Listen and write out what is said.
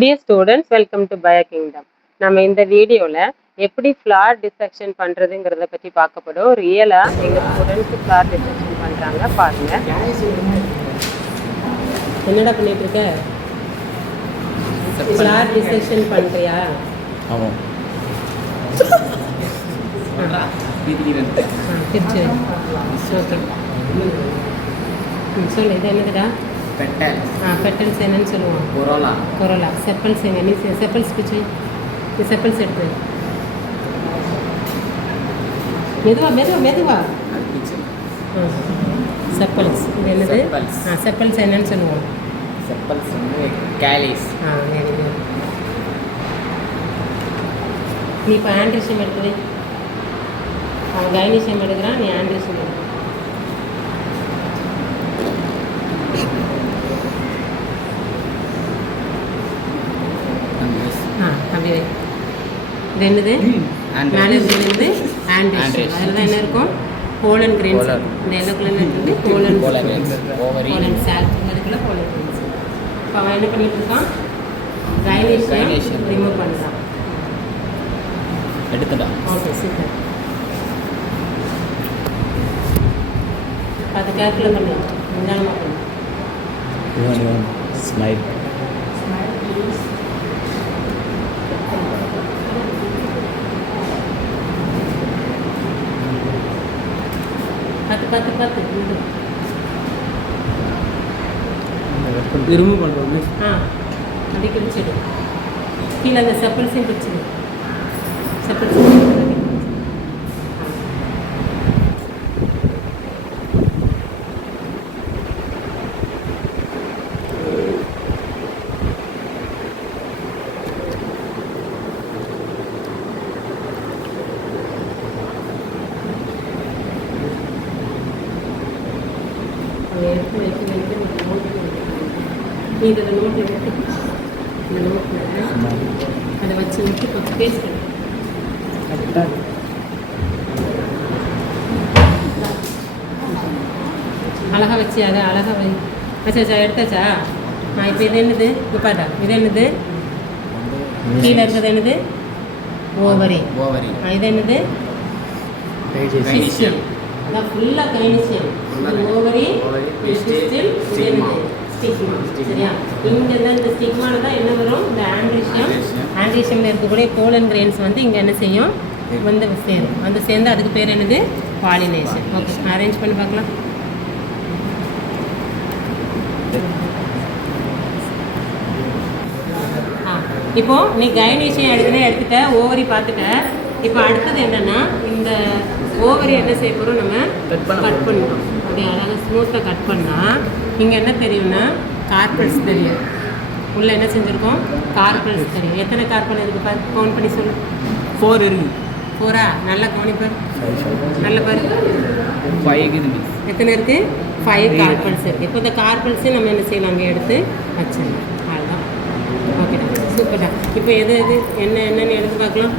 Dear students, welcome to bio kingdom. நம்ம இந்த வீடியோவில் எப்படி ஃப்ளார் டிசெக்ஷன் பண்ணுறதுங்கிறத பற்றி பார்க்க போகிறோம். ரியலாக எங்கள் ஸ்டூடெண்ட்ஸ் ஃப்ளார் டிசெக்ஷன் பண்ணுறாங்க பாருங்கள். என்னடா பண்ணிட்டு இருக்க? ஃப்ளார் டிசெக்ஷன் பண்ணுறியா? ஆமாம். திருச்சி ஓகே சொல்லு. இது என்னதுடா? பெட்டல்ஸ் என்னன்னு சொல்லுவோம்? கொரோலா. செப்பல்ஸ் எங்க? நீ செப்பல்ஸ் பிச்சு. நீ செப்பல்ஸ் எடுத்து மெதுவா செப்பல்ஸ். இது என்னது? செப்பல்ஸ் என்னன்னு சொல்லுவோம்? செப்பல்ஸ் வந்து கேலிஸ். நீ இப்போ ஆண்ட்ரிஷம் எடுக்குது, அவன் கைனிஷம் எடுக்கிறான், நீ ஆண்ட்ரிஷம் எடுக்க. அப்படியே இது என்னது? Management androecium. அதில் தான் என்ன இருக்கும்? Pollen grains. இந்த எல்லோ கலர் இருக்குது போலன் சால்ட். அதுக்குள்ள போலன் கிரெயின்ஸ். இப்போ அவன் என்ன பண்ணிட்டு இருக்கான்? கைனிஷம் ரிமூவ் பண்ணுறான். எடுத்துடா. Okay super. அது கேர்ஃபுல்லாக பண்ணலாம், நிதானமாக பண்ணலாம். ஸ்மைல். பார்த்து ரிமூவ் பண்ணுறது. அப்படி பிரிச்சிடு. கீழே அந்த செப்பல்ஸையும் பிரிச்சிடு. செப்பல்ஸ் எடுத்து வச்சு நீ இதில் நோட் எடுத்து இந்த நோட்டில் அதை வச்சு விட்டு கொஞ்சம் பேஸ்ட் அழகாக வச்சு அதை அழகாக வச்சாச்சா? எடுத்தாச்சா? இப்போ இது என்னது? இப்பாட்டா இது என்னது? கீழே இருக்கிறது என்னது? ஓவரி. இது என்னது? சிஸ்டம். அதான் ஃபுல்லாக கைனிஷியம். Ovary, system, stigma. சரியா? இங்கே தான் இந்த ஸ்டிக்மாவில் தான் என்ன வரும்? இந்த ஆண்ட்ரிஷியமில் இருக்கக்கூடிய போலன் கிரெயின்ஸ் வந்து இங்கே என்ன செய்யும்? வந்து சேரும். வந்து சேர்ந்து அதுக்கு பேர் என்னது? பாலினேஷன். ஓகே, அரேஞ்ச் பண்ணி பார்க்கலாம். இப்போது நீ கைனேஷியம் எடுத்துட்ட, ஓவரி பார்த்துட்ட. இப்போ அடுத்தது என்னென்னா, இந்த ஓவரி என்ன செய்ய போகிறோம்? நம்ம கட் பண்ணுறோம். அப்படியே அழகாக ஸ்மூத்தாக கட் பண்ணால் இங்கே என்ன தெரியும்னா கார்பல்ஸ் தெரியும். உள்ளே என்ன செஞ்சுருக்கோம்? கார்பல்ஸ் தெரியும். எத்தனை கார்பல் இருக்குது பாரு, கவுண்ட் பண்ணி சொல்லு. 4 இருக்குது. 4ஆ? நல்லா கவனிப்பார், நல்ல பாரு. 5 இருக்குது. எத்தனை இருக்குது? 5 கார்பல்ஸ் இருக்குது. இப்போ இந்த கார்பல்ஸையும் நம்ம என்ன செய்யலாம்? அங்கே எடுத்து வச்சிடலாம். அவ்வளோதான். ஓகேடா, சூப்பர்டா. இப்போ என்னென்னு எடுத்து பார்க்கலாம்.